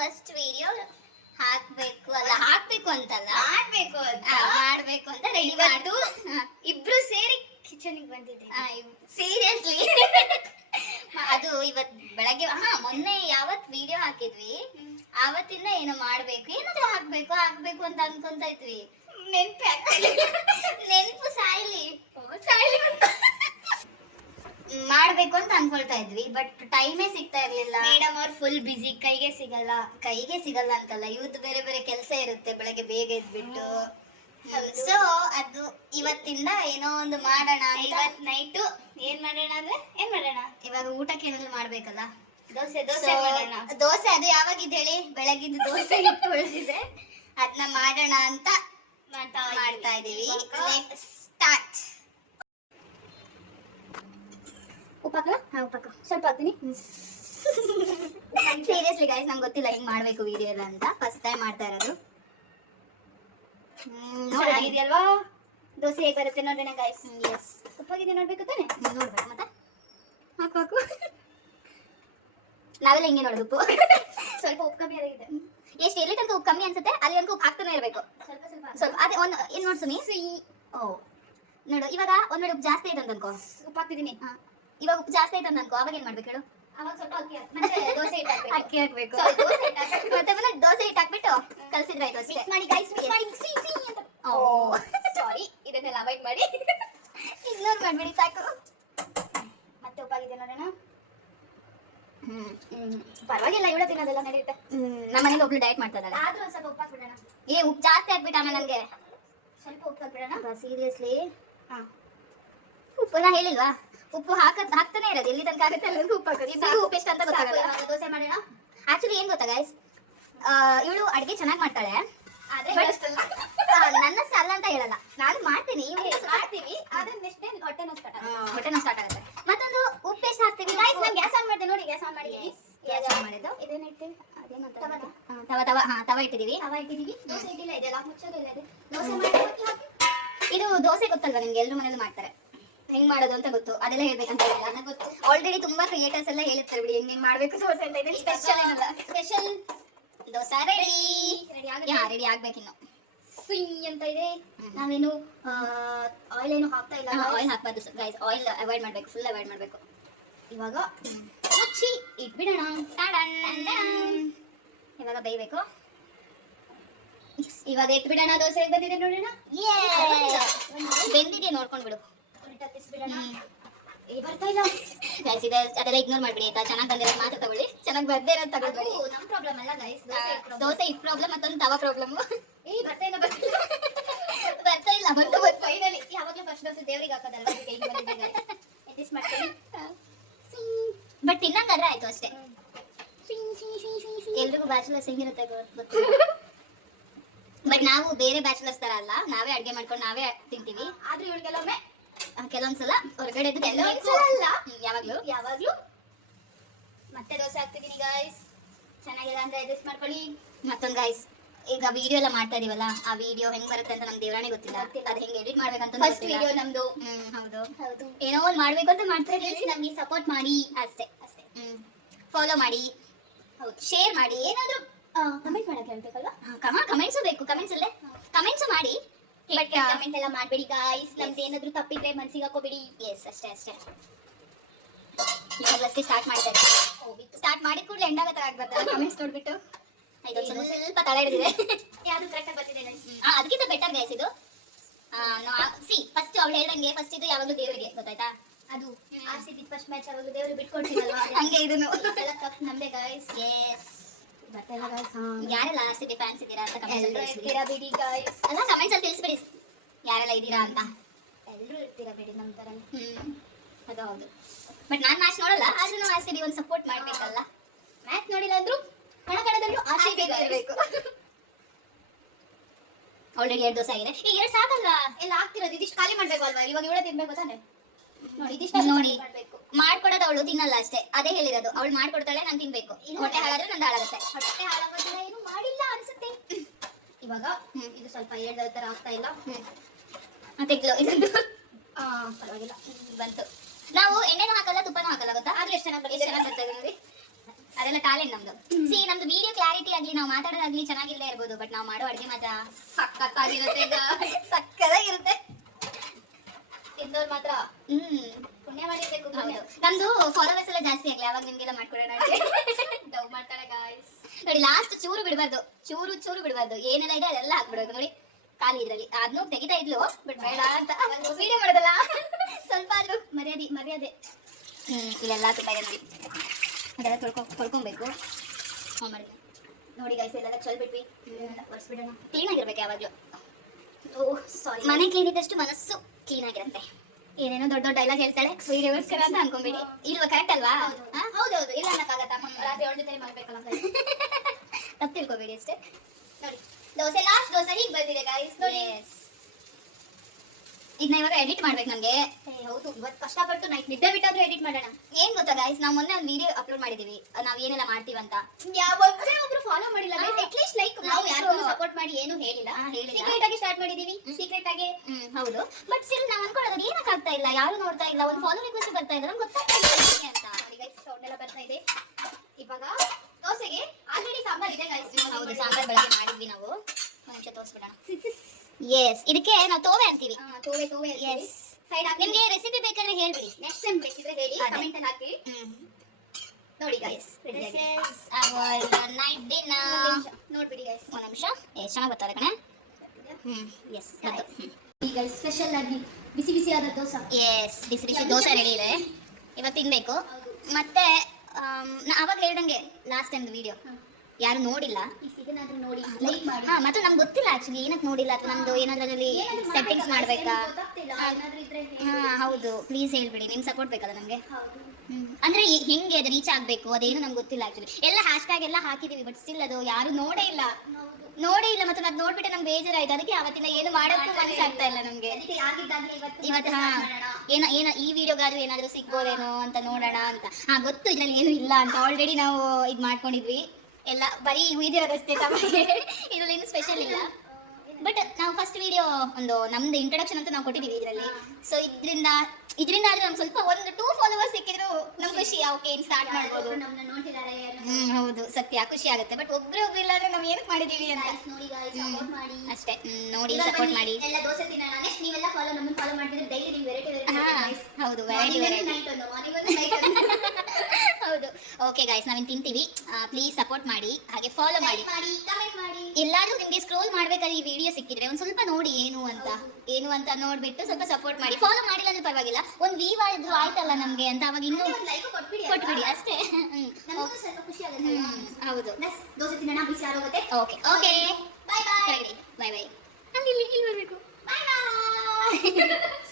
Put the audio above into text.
First video ಹಾಕ್ಬೇಕು ಅಲ್ಲ, ಹಾಕ್ಬೇಕು ಅಂತಲ್ಲ, ಮಾಡ್ಬೇಕು ಅಂತ ರೆಡಿ ಮಾಡು. ಇಬ್ರು ಸೇರಿ ಕಿಚನ್ಗೆ ಬಂದಿದ್ದೀವಿ. ಸೀರಿಯಸ್ಲಿ ಅದು ಇವತ್ ಬೆಳಗ್ಗೆ ಮೊನ್ನೆ ಯಾವತ್ ವಿಡಿಯೋ ಹಾಕಿದ್ವಿ ಆವತ್ತಿಂದ ಏನೋ ಮಾಡ್ಬೇಕು, ಏನಾದ್ರೂ ಹಾಕ್ಬೇಕು ಅಂತ ಅನ್ಕೊಂತ ಇದ್ವಿ. ನೆನ್ಪು ಸಾಯ್ಲಿ ಮಾಡ್ಬೇಕು ಅಂತ ಅನ್ಕೊಳ್ತಾ ಇದ್ವಿ, ಬಟ್ ಟೈಮೇ ಸಿಗ್ತಾ ಇರ್ಲಿಲ್ಲ. ಮೇಡಮ್ ಅವ್ರು ಫುಲ್ ಬಿಸಿ, ಕೈಗೆ ಸಿಗಲ್ಲ ಅಂತಲ್ಲ, ಇವತ್ತು ಬೇರೆ ಬೇರೆ ಕೆಲಸ ಇರುತ್ತೆ, ಬೆಳಗ್ಗೆ ಬೇಗ ಎದ್ಬಿಟ್ಟು. ಸೊ ಅದು ಇವತ್ತಿಂದ ಏನೋ ಒಂದು ಮಾಡೋಣ. ಇವತ್ ನೈಟು ಏನ್ ಮಾಡೋಣ ಇವಾಗ ಊಟಕ್ಕೆ ಏನಾದ್ರು ಮಾಡ್ಬೇಕಲ್ಲ. ದೋಸೆ ಮಾಡೋಣ. ದೋಸೆ ಅದು ಯಾವಾಗಿದ್ ಹೇಳಿ, ಬೆಳಗಿಂದ ದೋಸೆ ಇಟ್ಟು ಉಳಿದಿದೆ, ಅದನ್ನ ಮಾಡೋಣ ಅಂತ ಮಾಡ್ತಾ ಇದೀವಿ. ಸ್ಟಾರ್ಟ್. ಉಪ್ಪಾಕ ಸ್ವಲ್ಪ ಹಾಕ್ತೀನಿ. ಸೀರಿಯಸ್ಲಿ ಗೈಸ್, ನಂಗೆ ಗೊತ್ತಿಲ್ಲ ಹೆಂಗ್ ಮಾಡ್ಬೇಕು ವಿಡಿಯೋ ಎಲ್ಲ ಅಂತ, ಫಸ್ಟ್ ಟೈಮ್ ಮಾಡ್ತಾ ಇರೋದು. ಚೆನ್ನಾಗಿದೆಯಲ್ವಾ ದೋಸೆ, ಹೇಗೆ ಬರುತ್ತೆ ನೋಡೋಣ ಗೈಸ್. ಎಸ್, ಉಪ್ಪಾಗಿದೆ ನೋಡ್ಬೇಕು ತಾನೆ, ನೋಡ್ಬೇಕು. ಮತ್ತೆ ಹಾಕು ನಾವೆಲ್ಲ ಹಿಂಗೆ ನೋಡೋದು. ಉಪ್ಪು ಸ್ವಲ್ಪ ಉಪ್ಪು ಕಮ್ಮಿ ಆಗಿದೆ. ಎಷ್ಟು ಎಲ್ಲಿ ತನಕ ಉಪ್ಪು ಕಮ್ಮಿ ಅನ್ಸುತ್ತೆ ಅಲ್ಲಿ ತನಕ ಉಪ್ಪು ಹಾಕ್ತಾನೆ ಇರಬೇಕು. ಸ್ವಲ್ಪ ಅದೇ ಒಂದು ಏನು ನೋಡ್ಸು ನೀ. ಓ ನೋಡು, ಇವಾಗ ಒಂದ್ ವೇಳೆ ಉಪ್ಪು ಜಾಸ್ತಿ ಆಯ್ತು ಅಂತ ಅನ್ಕೋ, ಉಪ್ಪು ಹಾಕ್ತಿದ್ದೀನಿ. ಇವಾಗ ಉಪ್ಪು ಜಾಸ್ತಿ ಆಯ್ತು ಅಂತ ಅನ್ಕೋ, ಅವಾಗ ಏನ್ ಮಾಡ್ಬೇಕು ಹೇಳು? ಅವಾಗ ಸ್ವಲ್ಪ ದೋಸೆ ಹಿಟ್ಟು ಅಕ್ಕಿ ಹಾಕ್ಬೇಕು. ಮತ್ತೆ ದೋಸೆ ಹಿಟ್ಟು ಹಾಕ್ಬಿಟ್ಟು ಕಲ್ಸಿದ್ರೆ ಆಯ್ತು ಅಷ್ಟೇ. ಮಾಡಿ ಗೈಸ್, ಅಂತ. ಓ ಸಾರಿ, ಇದನ್ನೆಲ್ಲ ಅವಾಯ್ಡ್ ಮಾಡಿ, ಇಗ್ನೋರ್ ಮಾಡ್ಬಿಡಿ ಸಾಕು. ಮತ್ತೆ ಉಪ್ಪಾಗಿದೆ ನೋಡೋಣ. ಪರವಾಗಿಲ್ಲ, ಇವಳ ತಿನ್ನೋದೆಲ್ಲ ನಡೆಯುತ್ತೆ. ನಮ್ಮ ಮನೇಲಿ ಒಬ್ಳು ಡಯಟ್ ಮಾಡ್ತಾ ಇದ್ದಾಳೆ, ಆದ್ರೂ ಒಂದ್ ಸ್ವಲ್ಪ ಉಪ್ಪು ಹಾಕ್ಬಿಡೋಣ. ಉಪ್ಪು ಜಾಸ್ತಿ ಹಾಕ್ಬಿಟ್ಟ ಆಮೇಲೆ ನನಗೆ ಸ್ವಲ್ಪ ಉಪ್ಪು ಹಾಕ್ಬಿಡೋಣ. ಸೀರಿಯಸ್ಲಿ ಉಪ್ಪು ನಾ ಹೇಳಿಲ್ವಾ, ಉಪ್ಪು ಹಾಕ್ತಾನೆ ಇರೋದು, ಎಲ್ಲಿ ತನಕ ಆಗುತ್ತೆ ಅಲ್ಲಿ ಉಪ್ಪು ಹಾಕೋದು. ಇಬ್ಬರಿಗೂ ಉಪ್ಪು ಎಷ್ಟು ಅಂತ ಗೊತ್ತಾಗಲ್ಲ. ದೋಸೆ ಮಾಡೋಣ. ಆಕ್ಚುಲಿ ಏನ್ ಗೊತ್ತಾ ಗೈಸ್, ಇವಳು ಅಡಿಗೆ ಚೆನ್ನಾಗಿ ಮಾಡ್ತಾಳೆ, ಆದ್ರೆ ನನ್ನಷ್ಟು ಅಲ್ಲ ಅಂತ ಹೇಳಲ್ಲ. ನಾನು ಮಾಡ್ತೀನಿ, ಮಾಡ್ತೀವಿ, ಆದ್ರೆ ನೆಕ್ಸ್ಟ್ ಡೇ ಹೊಟ್ಟೆನೋ ಸ್ಟಾರ್ಟ್ ಆಗುತ್ತೆ. ಮತ್ತೊಂದು ಉಪ್ಪು ಎಷ್ಟು ಹಾಕ್ತೀವಿ ಗೈಸ್. ನಾನು ಗ್ಯಾಸ್ ಆನ್ ಮಾಡಿದೆ ನೋಡಿ, ಗ್ಯಾಸ್ ಆನ್ ಮಾಡಿದ್ದೀನಿ. ಗ್ಯಾಸ್ ಆನ್ ಮಾಡಿದ್ದು. ಇದೇನು ಇಟ್ಟಿವಿ? ಅದೇನೋ ತವ ಇಟ್ಟಿದೀವಿ. ದೋಸೆ ಇಟ್ಟಿಲ್ಲ, ಇದೆಲ್ಲ ಮುಚ್ಚೋದಿಲ್ಲ. ಇದೆ ದೋಸೆ ಮಾಡಿ. ಇದು ದೋಸೆ ಗೊತ್ತಲ್ವಾ ನಿಮ್ಗೆ, ಎಲ್ಲರೂ ಮನೇಲಿ ಮಾಡ್ತಾರೆ, ಹೆಂಗ್ ಮಾಡೋದು ಅಂತ ಗೊತ್ತು, ಅದೆಲ್ಲ ಹೇಳ್ಬೇಕಂತ ಹೇಳಿಲ್ಲ ನನಗೆ ಗೊತ್ತು. ಆಲ್ರೆಡಿ ತುಂಬಾ ಕ್ರಿಯೇಟರ್ಸ್ ಎಲ್ಲ ಹೇಳಿರ್ತಾರೆ ಬಿಡಿ ಹೆಂಗ್ ಮಾಡ್ಬೇಕು ದೋಸೆ ಅಂತ. ಇದೆ ಸ್ಪೆಷಲ್ ಏನಲ್ಲ, ಸ್ಪೆಷಲ್ ದೋಸೆ ರೆಡಿ ಆಗ್ಬೇಕಿನ್ನು. ಸುಯ್ ಅಂತ ಇದೆ. ನಾವೇನು ಆಯಿಲ್ ಏನು ಹಾಕ್ತಾ ಇಲ್ಲ. ಆಯಿಲ್ ಹಾಕ್ಬಾರ್ದು ಗೈಸ್, ಆಯಿಲ್ ಅವಾಯ್ಡ್ ಮಾಡ್ಬೇಕು, ಫುಲ್ ಅವಾಯ್ಡ್ ಮಾಡ್ಬೇಕು. ಇವಾಗ ಮುಚ್ಚಿ ಇಟ್ಬಿಡೋಣ. ಇವಾಗ ಬೇಯಬೇಕು. ಇವಾಗ ಎತ್ಬಿಡೋಣ. ದೋಸೆ ಬಂದಿದೆ ನೋಡೋಣ. ಬೆಂದಿದೆ ನೋಡ್ಕೊಂಡ್ ಬಿಡು. ಬರ್ತಾ ಇಲ್ಲ ಗೈಸ್, ಇದೆ ಅದೆಲ್ಲ ಇಗ್ನೋರ್ ಮಾಡ್ಬಿಡಿ ಆಯ್ತಾ. ಚೆನ್ನಾಗಿ ಬಂದಿರೋ ಮಾತ್ರ ತಗೊಳ್ಳಿ, ಚೆನ್ನಾಗಿ ಬರ್ದೇ ಇರೋದು ತಗೊಳ್ಳಿ. ನಮ್ ಪ್ರಾಬ್ಲಮ್ ಅಲ್ಲ ಗೈಸ್, ದೋಸೆ ಇಟ್ ಪ್ರಾಬ್ಲಮ್, ಮತ್ತೊಂದು ತವಾ ಪ್ರಾಬ್ಲಮ್. ಬರ್ತಾ ಇಲ್ಲ ಬಂತು ಫೈನಲಿ. ಯಾವಾಗಲೂ ಫಸ್ಟ್ ದೋಸೆ ದೇವರಿಗೆ ಹಾಕೋದಲ್ವಾ, ಅಡ್ಜಸ್ಟ್ ಮಾಡ್ತೀನಿ. ಬಟ್ ತಿನ್ನಂಗಾದ್ರೆ ಆಯ್ತು ಅಷ್ಟೇ. ಎಲ್ರಿಗೂ ಬ್ಯಾಚುಲರ್ಸ್ ಹೆಂಗಿರುತ್ತೆ ಗೊತ್ತು, ಬಟ್ ನಾವು ಬೇರೆ ಬ್ಯಾಚುಲರ್ಸ್ ತರ ಅಲ್ಲ, ನಾವೇ ಅಡ್ಗೆ ಮಾಡ್ಕೊಂಡು ನಾವೇ ತಿಂತೀವಿ. ಆದ್ರೆ ಇವಳಿಗೆಲ್ಲೊಮ್ಮೆ ಕೆಲವೊಂದ್ಸಲ ಹೊರಗಡೆ ಅಲ್ಲ, ಯಾವಾಗ್ಲೂ ಮತ್ತೆ ದೋಸೆ ಹಾಕ್ತಿದ್ದೀನಿ ಗೈಸ್. ಚೆನ್ನಾಗಿಲ್ಲ ಅಂದ್ರೆ ಅಡ್ಜಸ್ಟ್ ಮಾಡ್ಕೊಳ್ಳಿ. ಮತ್ತೊಂದು ಗೈಸ್, ಈಗ ವಿಡಿಯೋ ಎಲ್ಲ ಮಾಡ್ತಾ ಇದೀವಲ್ಲ, ಆ ವಿಡಿಯೋ ಹೆಂಗ್ ಬರುತ್ತೆ ಅಂತ ನಮ್ಗೆ ದೇವರಾಣೆ ಗೊತ್ತಿಲ್ಲ. ಅದು ಹೆಂಗ್ ಎಡಿಟ್ ಮಾಡ್ಬೇಕಂತ ಫಸ್ಟ್ ವಿಡಿಯೋ ನಮ್ದು. ಹೌದು, ಏನೋ ಒಂದು ಮಾಡ್ಬೇಕು ಅಂತ ಮಾಡ್ತಾ ಇದೀವಿ. ನಮ್ಗೆ ಸಪೋರ್ಟ್ ಮಾಡಿ ಅಷ್ಟೇ. ಫಾಲೋ ಮಾಡಿ, ಹೌದು, ಶೇರ್ ಮಾಡಿ, ಏನಾದ್ರು ಕಮೆಂಟ್ ಮಾಡಕ್ಕೆ ಹೇಳ್ಬೇಕಲ್ಲ. ಕಮೆಂಟ್ಸು ಬೇಕು, ಕಮೆಂಟ್ಸ್ ಮಾಡಿ. ಬಟ್ ಕಮೆಂಟ್ ಎಲ್ಲ ಮಾಡಬೇಡಿ ಗೈಸ್. ನಮ್ದು ಏನಾದ್ರು ತಪ್ಪಿದ್ರೆ ಮನಸ್ಸಿಗೆ ಹಾಕೋಬೇಡಿ. ಎಸ್, ಅಷ್ಟೇ. ಇವಾಗಲಷ್ಟೇ ಸ್ಟಾರ್ಟ್ ಮಾಡ್ತಾ ಇದ್ದೀವಿ. ಸ್ಟಾರ್ಟ್ ಮಾಡಿದ ಕೂಡಲೇ ಎಂಡ್ ಆಗೋ ಥರ ಆಗ್ಬಾರ್ದಲ್ಲ ಕಮೆಂಟ್ಸ್ ನೋಡ್ಬಿಟ್ಟು. ಇದೊಂದು ಸ್ವಲ್ಪ ತಳ ಹಿಡಿದಿದೆ. ಯಾವುದು ಕರೆಕ್ಟಾಗಿ ಬರ್ತಿದೆ ಗೈಸ್. ಅದಕ್ಕಿಂತ ಬೆಟರ್ ಗೈಸ್ ಇದು. ಫಸ್ಟ್ ಅವಳು ಹೇಳ್ದಂಗೆ ಫಸ್ಟ್ ಇದು ಯಾವಾಗಲೂ ದೇವರಿಗೆ ಗೊತ್ತಾಯ್ತಾ. ಅದು RCB ಫಸ್ಟ್ ಮ್ಯಾಚ್ ಯಾವಾಗಲೂ ದೇವರು ಬಿಟ್ಕೊಡ್ತೀವಲ್ವಾ, ಹಂಗೆ ಇದನ್ನು ಎಲ್ಲ ತಪ್ಪು ನಮ್ದೇ ಗೈಸ್. ಎಸ್, ಬರ್ತಾ ಇಲ್ಲ ಗೈಸ್. ಯಾರೆಲ್ಲ RCB ಫ್ಯಾನ್ಸ್ ಇದ್ದೀರಾ ಅಂತ ಕಮೆಂಟ್ಸ್ ಇರ್ತೀರಾ ಬಿಡಿ ಗೈಸ್. ಅಲ್ಲ, ಕಮೆಂಟ್ಸ್ ಅಲ್ಲಿ ತಿಳಿಸ್ಬಿಡಿ ಯಾರೆಲ್ಲ ಇದ್ದೀರಾ ಅಂತ. ಎಲ್ಲರೂ ಇರ್ತೀರಾ ಬಿಡಿ ನಮ್ಮ ಥರನೇ. ಅದು ಹೌದು. ಬಟ್ ನಾನು ಮ್ಯಾಚ್ ನೋಡಲ್ಲ, ಆದ್ರೂ ನಾವು RCB ಒಂದು ಸಪೋರ್ಟ್ ಮಾಡ್ಬೇಕಲ್ಲ. ಮ್ಯಾಚ್ ನೋಡಿಲ್ಲ ಅಂದ್ರೂ ಕಣದಲ್ಲೂ RCB ಇರಬೇಕು. ಆಲ್ರೆಡಿ 2 ದೋಸೆ ಆಗಿದೆ, ಈಗ 2 ಸಾಕಲ್ವಾ? ಎಲ್ಲ ಆಗ್ತಿರೋದು ಇದಿಷ್ಟು ಖಾಲಿ ಮಾಡ್ಬೇಕು ಅಲ್ವಾ, ಇವಾಗ ಇವಳ ತಿನ್ಬೇಕು ತಾನೆ. ನೋಡಿ, ಇದಿಷ್ಟು ನೋಡಿ ಮಾಡ್ಬೇಕು. ಮಾಡ್ಕೊಡೋದು ಅವಳು ತಿನ್ನಲ್ಲ ಅಷ್ಟೇ, ಅದೇ ಹೇಳಿರೋದು. ಅವಳು ಮಾಡ್ಕೊಡ್ತಾಳೆ, ನಾನು ತಿನ್ಬೇಕು. ಹೊಟ್ಟೆ ಹಾಳಾದ್ರೆ ನಂದು ಹಾಳಾಗುತ್ತೆ. ಹೊಟ್ಟೆ ಹಾಳಾಗೋದಿಲ್ಲ, ಏನು ಮಾಡಿಲ್ಲ ಅನ್ಸುತ್ತೆ. ಇವಾಗ ಇದು ಸ್ವಲ್ಪ ಹೇಳ್ದ ತರ ಆಗ್ತಾ ಇಲ್ಲ. ಮತ್ತೆ ಇದೊಂದು ಪರವಾಗಿಲ್ಲ ಬಂತು. ನಾವು ಎಣ್ಣೆನೂ ಹಾಕಲ್ಲ, ತುಪ್ಪನೂ ಹಾಕಲ್ಲ ಗೊತ್ತಾ, ಆದ್ರೆ ಎಷ್ಟು ಚೆನ್ನಾಗಿ ಬರ್ತದೆ ನೋಡಿ. ಅದೇ ಅದೆಲ್ಲ ಟ್ಯಾಲೆಂಟ್ ನಮ್ದು. ಸಿ ನಮ್ದು ವಿಡಿಯೋ ಕ್ಲಾರಿಟಿ ಆಗ್ಲಿ, ನಾವು ಮಾತಾಡೋದಾಗ್ಲಿ ಚೆನ್ನಾಗಿಲ್ಲದೆ ಇರ್ಬೋದು, ಬಟ್ ನಾವು ಮಾಡೋ ಅಡುಗೆ ಮಾತ್ರ ಸಖತ್ತಾಗಿರುತ್ತೆ ಸಕ್ಕದಾಗಿರುತ್ತೆ. ತಿಂದವ್ರು ಮಾತ್ರ ಪುಣ್ಯ ಮಾಡಿರ್ಬೇಕು. ಹೌದು, ನಮ್ದು ಫಾಲೋವರ್ಸ್ ಎಲ್ಲ ಜಾಸ್ತಿ ಆಗ್ಲಿ, ಅವಾಗ ನಿಮ್ಗೆಲ್ಲ ಮಾಡ್ಕೊಡೋಣ. ಡವ್ ಮಾಡ್ತಾಳೆ ಗಾಯ್ಸ್. ನೋಡಿ ಲಾಸ್ಟ್ ಚೂರು ಬಿಡಬಾರ್ದು, ಚೂರು ಬಿಡಬಾರ್ದು, ಏನೆಲ್ಲ ಇದೆ ಅದೆಲ್ಲ ಹಾಕ್ಬಿಡೋದು. ನೋಡಿ ಖಾಲಿ ಇದ್ರಲ್ಲಿ ಅದನ್ನು ತೆಗಿತಾ ಇದ್ಲು, ಬಟ್ ಬೇಡ ಅಂತ ವಿಡಿಯೋ ಮಾಡೋದಲ್ಲ, ಸ್ವಲ್ಪ ಆದ್ರೂ ಮರ್ಯಾದೆ. ಇಲ್ಲೆಲ್ಲ ತುಂಬ ಇದೆ ನೋಡಿ, ಅದೆಲ್ಲ ತೊಳ್ಕೊಬೇಕು. ಮಾಡಿ ನೋಡಿ ಗಾಯ್ಸ್, ಎಲ್ಲ ಚೆಲ್ಬಿಟ್ವಿ, ಒರೆಸ್ಬಿಡೋಣ. ಕ್ಲೀನ್ ಆಗಿರ್ಬೇಕು ಯಾವಾಗಲೂ. ಓಹ್ ಸಾರಿ. ಮನೆ ಕ್ಲೀನ್ ಇದ್ದಷ್ಟು ಮನಸ್ಸು ಕ್ಲೀನ್ ಆಗಿರುತ್ತೆ. ಏನೇನೋ ದೊಡ್ಡ ದೊಡ್ಡ ಡೈಲಾಗ್ ಹೇಳ್ತಾಳೆ ವಿಡಿಯೋಗೋಸ್ಕರ ಅಂತ ಅನ್ಕೊಂಬೇಡಿ. ಇಲ್ವಾ, ಕರೆಕ್ಟ್ ಅಲ್ವಾ? ಹೌದೌದು, ಇಲ್ಲ ಅನ್ನಕ್ಕಾಗತ್ತಾ? ರಾತ್ರಿ 7 ಜೊತೆ ಮಾಡ್ಬೇಕಲ್ಲ. ತಪ್ಪು ತಿಳ್ಕೊಬೇಡಿ ಅಷ್ಟೇ. ನೋಡಿ ದೋಸೆ, ಲಾಸ್ಟ್ ದೋಸೆ ಹೀಗೆ ಬರ್ತಿದೆ ಗಾಯ್ಸ್ ನೋಡಿ. ಇದನ್ನ ಇವಾಗ ಎಡಿಟ್ ಮಾಡ್ಬೇಕು ನಮ್ಗೆ. ಹೌದು, ಇವತ್ತು ಕಷ್ಟಪಟ್ಟು ನೈಟ್ ನಿದ್ದೆ ಬಿಟ್ಟಾದ್ರೂ ಎಡಿಟ್ ಮಾಡೋಣ. ಏನ್ ಗೊತ್ತಾ ಗೈಸ್, ನಾವು ಮೊನ್ನೆ ಒಂದು ವಿಡಿಯೋ ಅಪ್ಲೋಡ್ ಮಾಡಿದೀವಿ, ನಾವ್ ಏನೆಲ್ಲ ಮಾಡ್ತೀವಂತ. ಒಬ್ರು ಫಾಲೋ ಮಾಡಿಲ್ಲ, ಅಟ್ಲೀಸ್ಟ್ ಲೈಕ್ ನಾವು ಯಾರು ಸಪೋರ್ಟ್ ಮಾಡಿ ಏನು ಹೇಳಿಲ್ಲ. ಸೀಕ್ರೆಟ್ ಆಗಿ ಸ್ಟಾರ್ಟ್ ಮಾಡಿದೀವಿ, ಸೀಕ್ರೆಟ್ ಆಗಿ. ಹೌದು, ಬಟ್ ಸ್ಟಿಲ್ ನಾವ್ ಅನ್ಕೊಳ್ಳೋದು ಏನಕ್ಕೆ ಆಗ್ತಾ ಇಲ್ಲ, ಯಾರು ನೋಡ್ತಾ ಇಲ್ಲ, ಒಂದು ಫಾಲೋ ರಿಕ್ವೆಸ್ಟ್ ಬರ್ತಾ ಇಲ್ಲ, ನಮ್ಗೆ ಗೊತ್ತಾಗ್ತಾ ಇಲ್ಲ ಅಂತ. ಸೌಂಡ್ ಎಲ್ಲ ಬರ್ತಾ ಇದೆ. ಇವಾಗ ದೋಸೆಗೆ ಆಲ್ರೆಡಿ ಸಾಂಬಾರ್ ಇದೆ ಗಾಯ್ಸ್. ಹೌದು, ಸಾಂಬಾರ್ ಬೆಳಗ್ಗೆ ಮಾಡಿದ್ವಿ ನಾವು. ಒಂದು ನಿಮಿಷ ತೋರಿಸ್ಬಿಡೋಣ. ಎಸ್, ಇದಕ್ಕೆ ನಾವು ತೋವೆ ಅಂತೀವಿ. ತೋವೆ ಎಸ್, ಸೈಡ್ ಹಾಕಿ. ನಿಮ್ಗೆ ರೆಸಿಪಿ ಬೇಕಾದ್ರೆ ಹೇಳ್ಬಿಡಿ, ನೆಕ್ಸ್ಟ್ ಟೈಮ್ ಬೇಕಿದ್ರೆ ಹೇಳಿ, ಕಮೆಂಟ್ ಅಲ್ಲಿ ಹಾಕಿ. ನೋಡಿ guys, this is our night dinner. ನೋಡ್ಬಿಡಿ ಗಾಯ್ಸ್. ಒಂದು ನಿಮಿಷ, ಎಷ್ಟು ಚೆನ್ನಾಗಿ ಬರ್ತಾರೆ ಕಣೆ. ಎಸ್, ಈಗ ಸ್ಪೆಷಲ್ ಆಗಿ ಬಿಸಿ ಬಿಸಿ ಆದ ದೋಸೆ. ಎಸ್, ಬಿಸಿ ಬಿಸಿ ದೋಸೆ ರೆಡಿ ಇದೆ, ಇವಾಗ ತಿನ್ಬೇಕು. ಮತ್ತೆ ಅವಾಗ ಹೇಳ್ದಂಗೆ ಲಾಸ್ಟ್ ಟೈಮ್ ವಿಡಿಯೋ ಯಾರು ನೋಡಿಲ್ಲ, ಇದನ್ನಾದ್ರೂ ನೋಡಿ ಲೈಕ್ ಮಾಡಿ. ಮತ್ತೆ ನಮ್ಗೆ ಗೊತ್ತಿಲ್ಲ ಆಕ್ಚುಲಿ ಏನಕ್ಕೆ ನೋಡಿಲ್ಲ, ಅಥವಾ ನಮ್ದು ಏನಾದ್ರಲ್ಲಿ ಸೆಟ್ಟಿಂಗ್ಸ್ ಮಾಡ್ಬೇಕಾ. ಹೌದು, ಪ್ಲೀಸ್ ಹೇಳ್ಬಿಡಿ, ನಿಮ್ ಸಪೋರ್ಟ್ ಬೇಕಲ್ಲ ನಮ್ಗೆ. ಅಂದ್ರೆ ಹೆಂಗೆ ಅದು ರೀಚ್ ಆಗ್ಬೇಕು ಅದೇನು ನಮ್ಗೆ ಗೊತ್ತಿಲ್ಲ ಆಕ್ಚುಲಿ. ಎಲ್ಲ ಹ್ಯಾಶ್ ಟ್ಯಾಗ್ ಎಲ್ಲ ಹಾಕಿದೀವಿ, ಬಟ್ ಸ್ಟಿಲ್ ಅದು ಯಾರು ನೋಡೇ ಇಲ್ಲ. ಮತ್ತೆ ಅದು ನೋಡ್ಬಿಟ್ಟೆ ನಮ್ಗೆ ಬೇಜಾರಾಯ್ತು. ಅದಕ್ಕೆ ಅವತ್ತಿನ ಏನು ಮಾಡೋಕ್ಕೂ ಮನಸ್ಸಾಗ್ತಾ ಇಲ್ಲ ನಮ್ಗೆ. ಇವತ್ತು ಏನ ಈ ವಿಡಿಯೋಗಾದ್ರೂ ಏನಾದ್ರೂ ಸಿಗ್ಬೋದೇನೋ ಅಂತ ನೋಡೋಣ ಅಂತ. ಗೊತ್ತು ಇದ್ರಲ್ಲಿ ಏನು ಇಲ್ಲ ಅಂತ, ಆಲ್ರೆಡಿ ನಾವು ಇದು ಮಾಡ್ಕೊಂಡಿದ್ವಿ. ಎಲ್ಲ ಬರೀ ಉಯ್ದಿರೋದಷ್ಟೇ, ಇದ್ರಲ್ಲಿ ಏನು ಸ್ಪೆಷಲ್ ಇಲ್ಲ. ಬಟ್ ನಾವು ಫಸ್ಟ್ ವಿಡಿಯೋ ಒಂದು ನಮ್ದು ಇಂಟ್ರೊಡಕ್ಷನ್ ಅಂತ ನಾವು ಕೊಟ್ಟಿದ್ದೀವಿ ಇದರಲ್ಲಿ. ಸೊ ಇದರಿಂದ ಆದ್ರೆ ನಮ್ಗೆ ಸ್ವಲ್ಪ 1-2 ಫಾಲೋವರ್ಸ್ ಸಿಕ್ಕಿದ್ರು ನಮ್ಗೆ ಖುಷಿ. ಓಕೆ, ಸ್ಟಾರ್ಟ್ ಮಾಡ್ಬೋದು. ನಮ್ಮನ್ನ ನೋಡ್ತಿದ್ದಾರೆ. ಹೌದು, ಸತ್ಯ ಖುಷಿ ಆಗುತ್ತೆ. ಬಟ್ ಒಬ್ರು ಇಲ್ಲ ಅಂದ್ರೆ ನಾವು ಏನಕ್ಕೆ ಮಾಡಿದೀವಿ ಅಂತ ನೋಡಿ ಗಾಯ್ಸ್, ಸಪೋರ್ಟ್ ಮಾಡಿ ಅಷ್ಟೇ. ನೋಡಿ, ಸಪೋರ್ಟ್ ಮಾಡಿ. ಎಲ್ಲ ದೋಸೆ ತಿನ್ನೋಣ. ನೆಕ್ಸ್ಟ್ ನೀವೆಲ್ಲ ನಮ್ಮನ್ನ ಫಾಲೋ ಮಾಡ್ತಿದ್ರೆ ಡೈಲಿ ನೀವು ವೆರೈಟಿ ಹೌದು, ಹೌದು. ಓಕೆ ಗಾಯ್ಸ್, ನಾವಿನ್ ತಿಂತೀವಿ. ಪ್ಲೀಸ್ ಸಪೋರ್ಟ್ ಮಾಡಿ, ಹಾಗೆ ಫಾಲೋ ಮಾಡಿ, ಕಮೆಂಟ್ ಮಾಡಿ. ಎಲ್ಲಾದ್ರೂ ನಿಮ್ಗೆ ಸ್ಕ್ರೋಲ್ ಮಾಡ್ಬೇಕಾದ್ರೆ ಈ ವಿಡಿಯೋ ಸಿಕ್ಕಿದ್ರೆ ಒಂದ್ ಸ್ವಲ್ಪ ನೋಡಿ ಏನು ಅಂತ ನೋಡ್ಬಿಟ್ಟು ಸ್ವಲ್ಪ ಸಪೋರ್ಟ್ ಮಾಡಿ. ಫಾಲೋ ಮಾಡಿಲ್ಲ ಅಂದ್ರೆ ಪರವಾಗಿಲ್ಲ, ಒಂದು ವೀವ್ ಆದ್ರೂ ಆಯ್ತಲ್ಲ ನಮ್ಗೆ ಅಂತ, ಅವಾಗ ಇನ್ನೂ ಕೊಟ್ಬಿಡಿ ಅಷ್ಟೇ. ಸ್ವಲ್ಪ ಖುಷಿ ಆಗುತ್ತೆ. ಹೌದು, ದೋಸೆ ತಿನ್ನೋಣ, ಬಿಸಿ ಆರೋಗುತ್ತೆ. ಓಕೆ, ಬಾಯ್ ಬಾಯ್. ಅಲ್ಲಿ ಇಲ್ಲಿ ಬರ್ಬೇಕು. ಬಾಯ್ ಬಾಯ್.